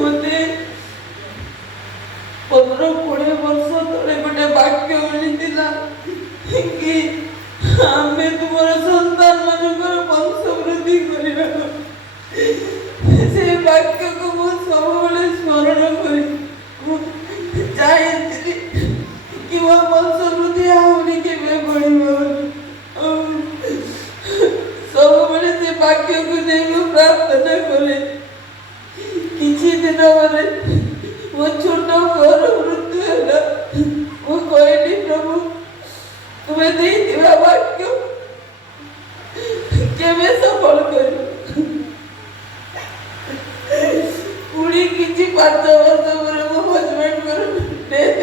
ମତେ 15-20 ବର୍ଷ ତଳେ ଗୋଟେ ବାକ୍ୟ ମିଳିଥିଲା କି ଆମେ ତୁମର ସନ୍ତାନ ମାନଙ୍କର ବଂଶ ବୃଦ୍ଧି କରିବା। ସେ ବାକ୍ୟକୁ ମୁଁ ସବୁବେଳେ ସ୍ମରଣ କରି ଚାହିଁଥିଲି କି ମୋ ବଂଶ ବୃଦ୍ଧି ଆହୁରି କେବେ ବଢିବ। ସବୁବେଳେ ସେ ବାକ୍ୟକୁ ନେଇ ମୁଁ ପ୍ରାର୍ଥନା କରେ। କିଛି ଦିନ ପରେ ମୋ ଛୋଟ ପୁଅର ମୃତ୍ୟୁ ହେଲା। ମୁଁ କହିଲି, ପ୍ରଭୁ ତୁମେ ଦେଇଥିବା ବାକ୍ୟ କେବେ ସଫଳ କରିବ? ପୁଣି କିଛି 5 ବର୍ଷ ପରେ ମୋ ହଜବେଣ୍ଡଙ୍କର ଡେଥ୍